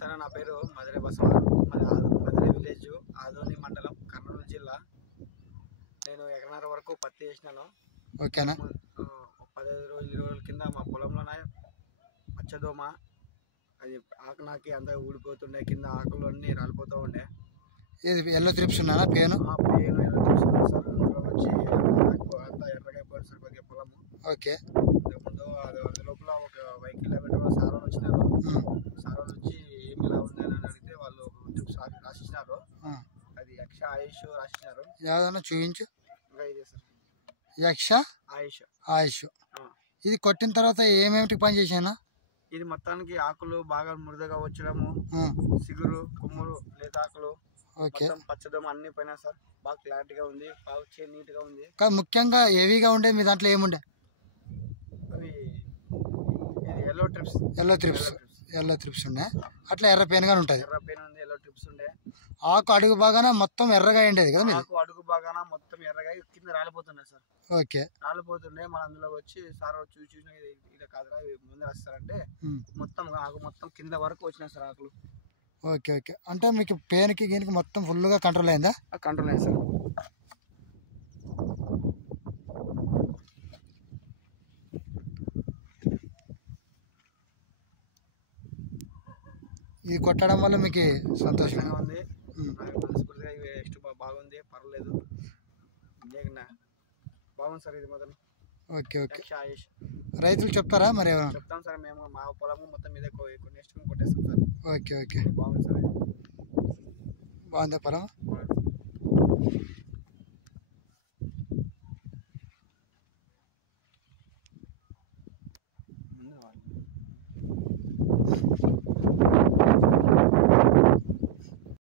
నమస్తే అన్న, నా పేరు మధురై బసవ. మధురై విలేజ్, ఆదోని మండలం, కర్నూలు జిల్లా. నేను ఎకరన్నర వరకు పత్తి వేసినాను. ఓకేనా? 15 రోజులు 20 రోజుల కింద మా పొలంలోనే పచ్చదోమ అది ఆకు నాకి అంతా ఊడిపోతుండే, కింద ఆకులు అన్నీ రాలిపోతూ ఉండే. ఇది ఎల్లో త్రిప్స్ ఉన్నానా పేను? పేను ఎలా చూసుకున్నా సార్, అందులో వచ్చి అంతా ఎర్రగా అయిపోయింది సార్ కొద్దిగా పొలము. ఓకే. ముందు అందులోపల ఒక 5 కిలోమీటర్ల సారోలు వచ్చినారు. సారోలు వచ్చి ఏమి ఇలా ఉంది అని అడిగితే వాళ్ళు టిప్స్ రాసిచ్చినారు. అది యక్ష ఆయుష్ రాసిచ్చినారు. ఏదన్నా చూపించు. ఇంకా ఇదే సార్, యక్ష ఆయుష్. ఆయుష్. ఇది కొట్టిన తర్వాత ఏమేమిటి పని చేసానా? ఇది మొత్తానికి ఆకులు బాగా మృదుగా వచ్చడము, సిగురు కొమ్ములు లేత ఆకులు మొత్తం పచ్చదం అన్ని పైన సార్ బాగా క్లారిటీగా ఉంది, బాగా నీట్ గా ఉంది. ముఖ్యంగా హెవీగా ఉండే మీ దాంట్లో ఏముండే? అవి ఎల్లో ట్రిప్స్. ఎల్లో ట్రిప్స్ ఉండే. అట్లా ఎర్ర పెయిన్ గానే ఉంటది. ఎర్ర పెయిన్ ఉంది, ఎల్లో ట్రిప్స్ ఉండే. ఆకు అడుగు బాగాన మొత్తం ఎర్రగా ఉండేది కదా? ఆకు అడుగు బాగాన మొత్తం ఎర్రగా కింద రాలిపోతుండే సార్. ఓకే. రాలిపోతుండే. మన అందులో వచ్చి సార్ చూసిన ఇలా కాదురా ముందు రాస్తారంటే మొత్తం ఆకు మొత్తం కింద వరకు వచ్చినాయి సార్ ఆకులు. Okay okay. అంటే మీకు పెయిన్కి దీనికి మొత్తం ఫుల్గా కంట్రోల్ అయిందా? కంట్రోల్ అయింది సార్. ఇది కొట్టడం వల్ల మీకు సంతోషంగా ఉంది, మనస్ఫూర్తిగా నెక్స్ట్ బాగుంది, పర్లేదు, బాగుంది సార్ ఇది మొదలు. Okay okay. ఆయుష్ రైతులు చెప్తారా మరి? చెప్తాం సార్, మేము మా పొలము మొత్తం మీద నెక్స్ట్ కొట్టేస్తాం సార్. Okay okay. బాగుంది సార్. బాగుందా పొలం?